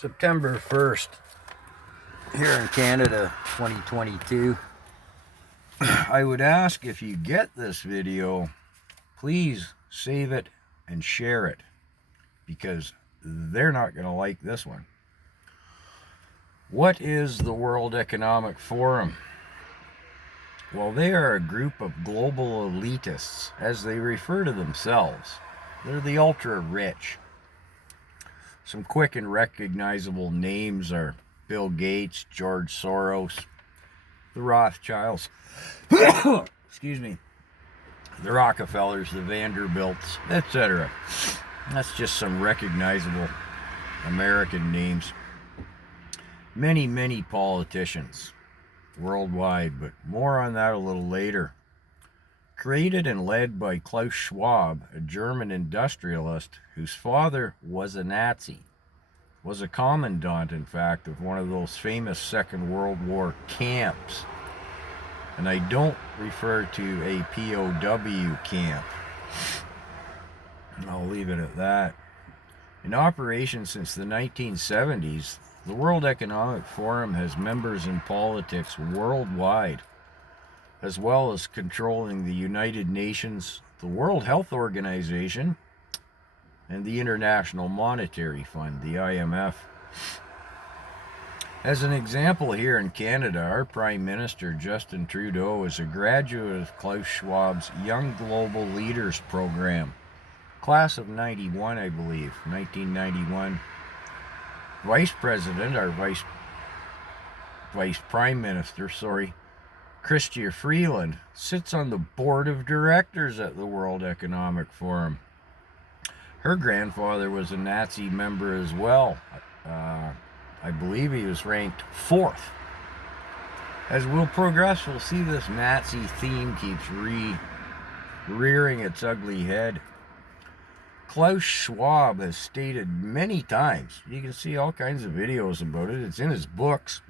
September 1st, here in Canada, 2022. I would ask, if you get this video, please save it and share it, because they're not going to like this one. What is the World Economic Forum? Well, they are a group of global elitists, as they refer to themselves. They're the ultra-rich. Some quick and recognizable names are Bill Gates, George Soros, the Rothschilds, excuse me, the Rockefellers, the Vanderbilts, etc. That's just some recognizable American names. Many politicians worldwide, but more on that a little later. Created and led by Klaus Schwab, a German industrialist whose father was a Nazi, was a commandant, in fact, of one of those famous Second World War camps. And I don't refer to a POW camp. I'll leave it at that. In operation since the 1970s, the World Economic Forum has members in politics worldwide, as well as controlling the United Nations, the World Health Organization, and the International Monetary Fund, the IMF. As an example, here in Canada, our Prime Minister, Justin Trudeau, is a graduate of Klaus Schwab's Young Global Leaders Program. Class of 91, I believe, 1991. Vice President, our Vice Prime Minister, Chrystia Freeland, sits on the board of directors at the World Economic Forum. Her grandfather was a Nazi member as well. I believe he was ranked 4th. As we'll progress, we'll see this Nazi theme keeps rearing its ugly head. Klaus Schwab has stated many times, you can see all kinds of videos about it, it's in his books.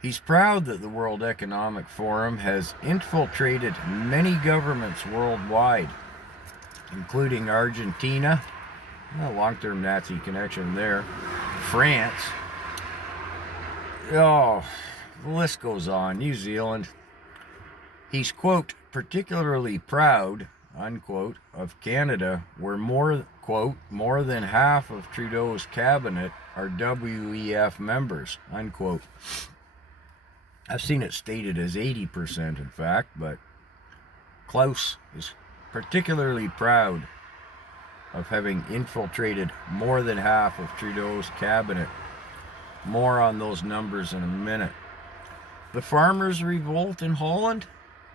He's proud that the World Economic Forum has infiltrated many governments worldwide, including Argentina, a long-term Nazi connection there, France, the list goes on, New Zealand. He's, quote, particularly proud, unquote, of Canada, where more than half of Trudeau's cabinet are WEF members, unquote. I've seen it stated as 80%, in fact, but Klaus is particularly proud of having infiltrated more than half of Trudeau's cabinet. More on those numbers in a minute. The farmers' revolt in Holland?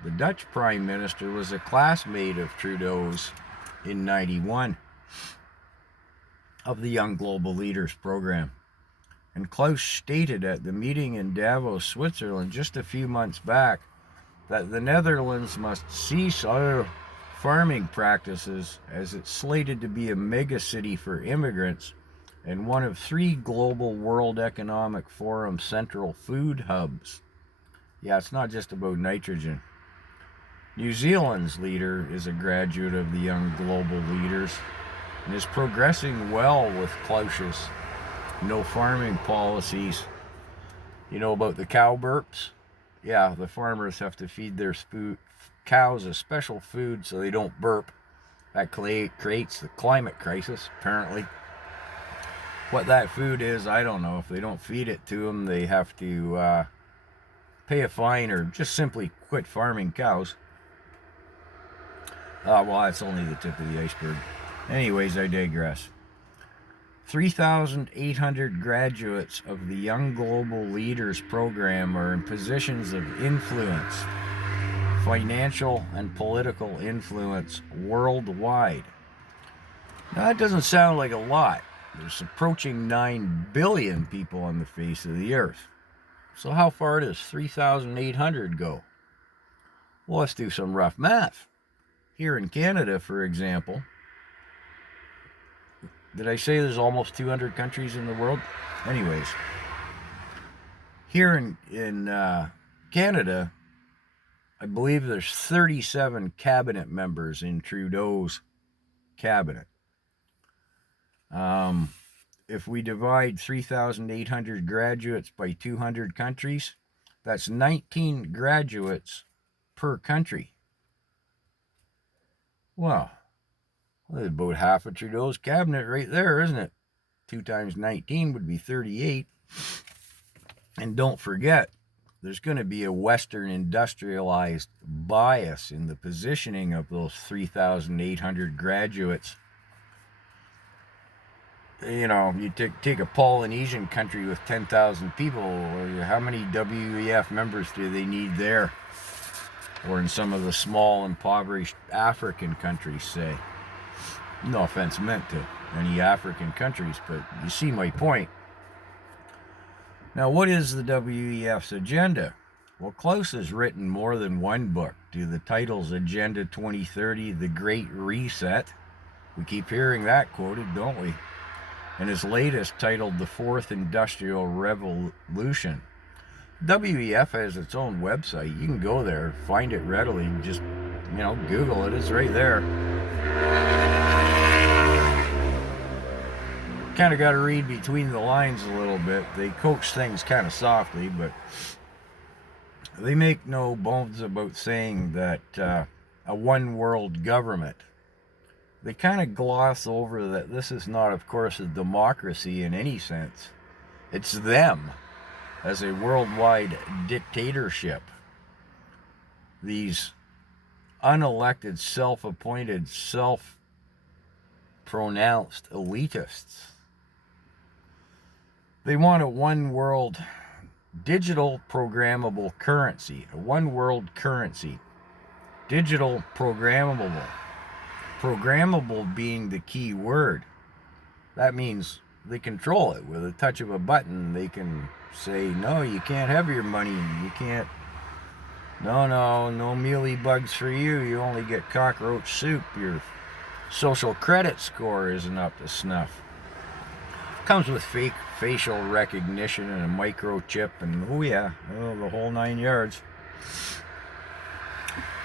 The Dutch Prime Minister was a classmate of Trudeau's in 91 of the Young Global Leaders Program. And Klaus stated at the meeting in Davos, Switzerland, just a few months back, that the Netherlands must cease other farming practices, as it's slated to be a mega city for immigrants and one of 3 global World Economic Forum central food hubs. Yeah, it's not just about nitrogen. New Zealand's leader is a graduate of the Young Global Leaders and is progressing well with Klaus's no farming policies. You know about the cow burps? Yeah, the farmers have to feed their cows a special food so they don't burp. That creates the climate crisis, apparently. What that food is, I don't know. If they don't feed it to them, they have to pay a fine or just simply quit farming cows. Well, that's only the tip of the iceberg. Anyways, I digress. 3,800 graduates of the Young Global Leaders Program are in positions of influence, financial and political influence worldwide. Now, that doesn't sound like a lot. There's approaching 9 billion people on the face of the earth. So how far does 3,800 go? Well, let's do some rough math. Here in Canada, for example, did I say there's almost 200 countries in the world? Anyways, here in Canada, I believe there's 37 cabinet members in Trudeau's cabinet. if we divide 3,800 graduates by 200 countries, that's 19 graduates per country. Wow. Well, that's about half of Trudeau's cabinet right there, isn't it? 2 times 19 would be 38. And don't forget, there's going to be a Western industrialized bias in the positioning of those 3,800 graduates. You know, you take a Polynesian country with 10,000 people, how many WEF members do they need there? Or in some of the small, impoverished African countries, say. No offense meant to any African countries, but you see my point. Now, what is the WEF's agenda? Well, Klaus has written more than one book. Do the titles Agenda 2030, The Great Reset? We keep hearing that quoted, don't we? And his latest, titled The Fourth Industrial Revolution. WEF has its own website. You can go there, find it readily. Just, Google it. It's right there. Kind of got to read between the lines a little bit. They coach things kind of softly, but they make no bones about saying that a one-world government. They kind of gloss over that this is not, of course, a democracy in any sense. It's them as a worldwide dictatorship. These unelected, self-appointed, self-pronounced elitists. They want a one-world digital programmable currency. A one-world currency. Digital programmable. Programmable being the key word. That means they control it. With a touch of a button, they can say, no, you can't have your money. You can't. No mealy bugs for you. You only get cockroach soup. Your social credit score isn't up to snuff. Comes with fake facial recognition and a microchip and the whole 9 yards.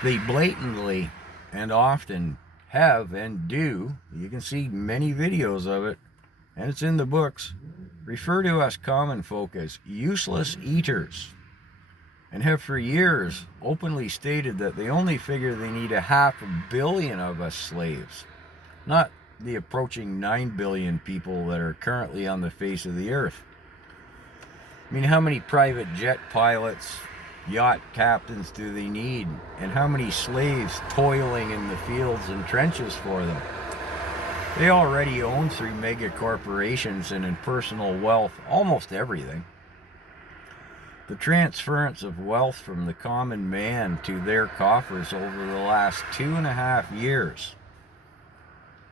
They blatantly and often have and do, you can see many videos of it, and it's in the books, refer to us common folk as useless eaters, and have for years openly stated that they only figure they need 500 million of us slaves, not the approaching 9 billion people that are currently on the face of the earth. I mean, how many private jet pilots, yacht captains do they need? And how many slaves toiling in the fields and trenches for them? They already own through mega corporations and in personal wealth almost everything. The transference of wealth from the common man to their coffers over the last 2.5 years.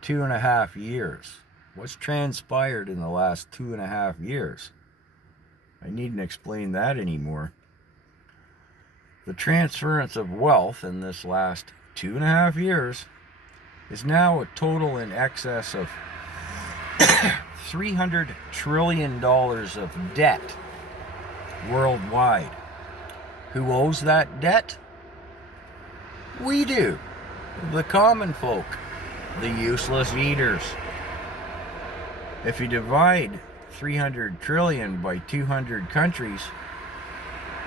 2.5 years. What's transpired in the last 2.5 years? I needn't explain that anymore. The transference of wealth in this last 2.5 years is now a total in excess of $300 trillion of debt worldwide. Who owes that debt? We do. The common folk. The useless eaters. If you divide 300 trillion by 200 countries,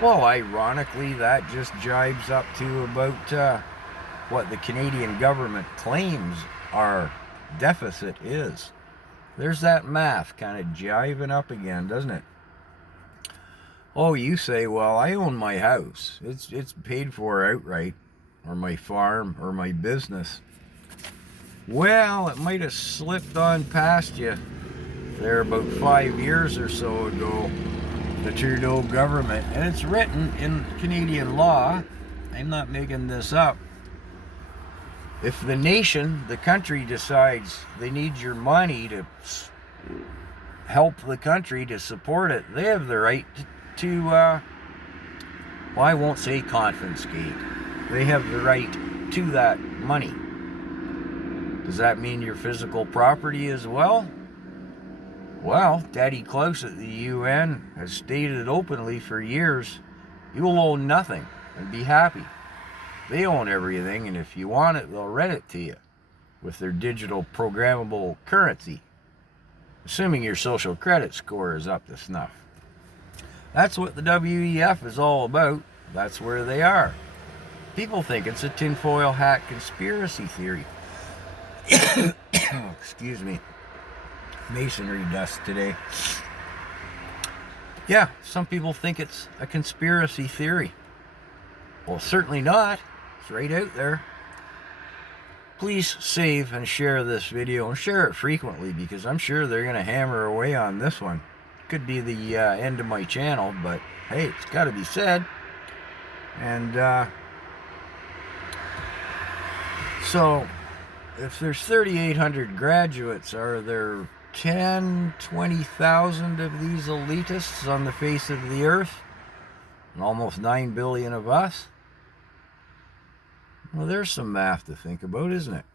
well, ironically, that just jibes up to about what the Canadian government claims our deficit is. There's that math kind of jiving up again, doesn't it? Oh, you say, well, I own my house. It's paid for outright, or my farm, or my business. Well, it might have slipped on past you there about 5 years or so ago, the Trudeau government, and it's written in Canadian law, I'm not making this up. If the nation, the country, decides they need your money to help the country to support it, they have the right to well, I won't say confiscate. They have the right to that money. Does that mean your physical property as well? Well, Daddy Klaus at the UN has stated openly for years, you will own nothing and be happy. They own everything, and if you want it, they'll rent it to you with their digital programmable currency. assuming your social credit score is up to snuff. That's what the WEF is all about. That's where they are. People think it's a tinfoil hat conspiracy theory. Excuse me. Masonry dust today. Yeah, some people think it's a conspiracy theory. Well, certainly not. It's right out there. Please save and share this video, and share it frequently, because I'm sure they're going to hammer away on this one. Could be the end of my channel, but hey, it's got to be said. And so if there's 3,800 graduates, are there 10, 20,000 of these elitists on the face of the earth? And almost 9 billion of us? Well, there's some math to think about, isn't it?